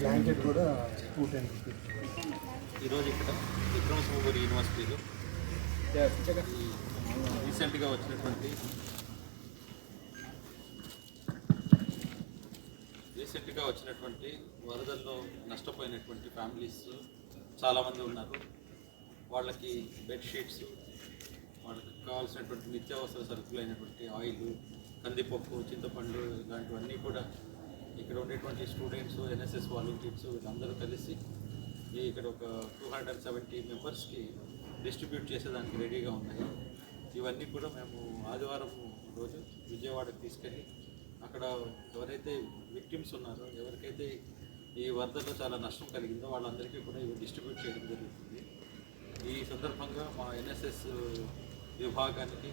Blanket కూడా 210 rupees. ఈరోజు ఇక్కడ విక్రమసింహపురి యూనివర్సిటీలో రీసెంట్గా వచ్చినటువంటి వరదల్లో నష్టపోయినటువంటి ఫ్యామిలీస్ చాలామంది ఉన్నారు. వాళ్ళకి బెడ్షీట్స్, వాళ్ళకి కావాల్సినటువంటి నిత్యావసర సరుకులైనటువంటి ఆయిల్, కందిపప్పు, చింతపండు ఇలాంటివన్నీ కూడా ఇక్కడ ఉండేటువంటి స్టూడెంట్స్, ఎన్ఎస్ఎస్ వాలంటీర్స్ వీళ్ళందరూ కలిసి ఇక్కడ ఒక 270 మెంబర్స్కి డిస్ట్రిబ్యూట్ చేసేదానికి రెడీగా ఉన్నాయి. ఇవన్నీ కూడా మేము ఆదివారం రోజు విజయవాడకు తీసుకెళ్ళి అక్కడ ఎవరైతే విక్టిమ్స్ ఉన్నారో, ఎవరికైతే ఈ వరదల్లో చాలా నష్టం కలిగిందో వాళ్ళందరికీ కూడా ఇవి డిస్ట్రిబ్యూట్ చేయడం జరుగుతుంది. ఈ సందర్భంగా మా ఎన్ఎస్ఎస్ విభాగానికి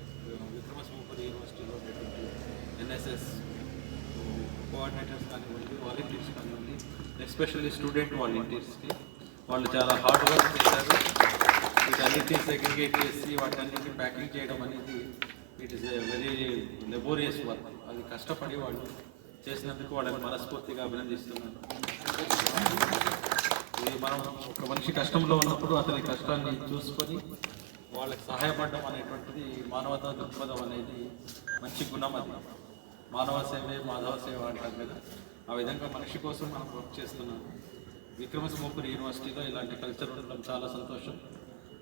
విక్రమసింహపురి యూనివర్సిటీలో ఉండేటువంటి ఎన్ఎస్ఎస్ కోఆర్డినేటర్స్ కానివ్వండి, వాలంటీర్స్ కానివ్వండి, ఎస్పెషల్లీ స్టూడెంట్ వాలంటీర్స్కి వాళ్ళు చాలా హార్డ్ వర్క్ చేశారు. వీటన్నిటిని సెగ్రిగేట్ చేసి వాటన్నిటిని ప్యాకింగ్ చేయడం అనేది it is a very లెబోరియస్ work. అది కష్టపడి వాళ్ళు చేసినందుకు వాళ్ళని మనస్ఫూర్తిగా అభినందిస్తున్నాను. ఇది మనం ఒక మనిషి కష్టంలో ఉన్నప్పుడు అతని కష్టాన్ని చూసుకొని వాళ్ళకి సహాయపడడం అనేటువంటిది మానవతా దృక్పథం అనేది మంచి గుణం. అది మానవ సేవే మాధవ సేవ అంటాం కదా, ఆ విధంగా మనిషి కోసం మనం వర్క్ చేస్తున్నాం. విక్రమసింహపురి యూనివర్సిటీలో ఇలాంటి కల్చర్ ఉండడం చాలా సంతోషం.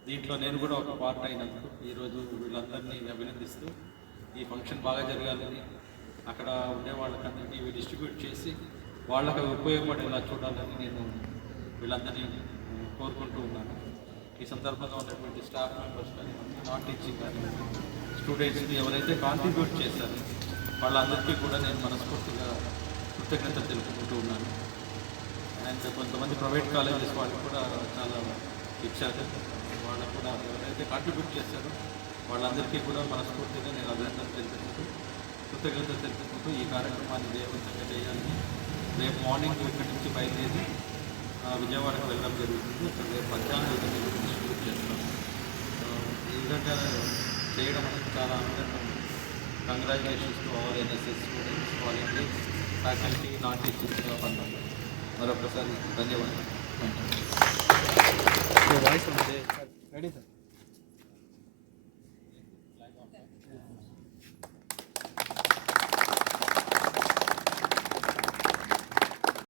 దీంట్లో నేను కూడా ఒక పార్ట్ అయినందుకు ఈరోజు వీళ్ళందరినీ అభినందిస్తూ ఈ ఫంక్షన్ బాగా జరగాలని, అక్కడ ఉండే వాళ్ళకన్నీ ఇవి డిస్ట్రిబ్యూట్ చేసి వాళ్ళకి ఉపయోగపడేలా చూడాలని నేను వీళ్ళందరినీ కోరుకుంటూ ఉన్నాను. ఈ సందర్భంగా ఉన్నటువంటి స్టాఫ్ మెంబర్స్ కానీ, నాన్ టీచింగ్ కానీ, స్టూడెంట్స్ని ఎవరైతే కాంట్రిబ్యూట్ చేశారో వాళ్ళందరికీ కూడా నేను మనస్ఫూర్తిగా కృతజ్ఞతలు తెలుపుకుంటూ ఉన్నాను. అండ్ కొంతమంది ప్రైవేట్ కాలేజెస్ వాళ్ళు కూడా చాలా ఇచ్చారు. వాళ్ళకు కూడా ఎవరైతే కాంట్రిబ్యూట్ చేశారో వాళ్ళందరికీ కూడా మనస్ఫూర్తిగా నేను అభినందనలు తెలుపుకుంటూ, కృతజ్ఞతలు తెలుపుకుంటూ ఈ కార్యక్రమాన్ని విజయవంతంగా చేయాలని రేపు మార్నింగ్ ఇక్కడి నుంచి బయలుదేరి విజయవాడకు వెళ్ళడం జరుగుతుంది. ఇక్కడ రేపు మధ్యాహ్నం డిస్ట్రిబ్యూట్ చేస్తాం. ఈ విధంగా చేయడం అనేది చాలా ఆనందంగా ఉంది. Congratulations to all NSS students, volunteers, faculty, non teaching staff అన్నారు. మరొకసారి ధన్యవాదాలు. వాయిస్ ఉంది రెడీ సార్.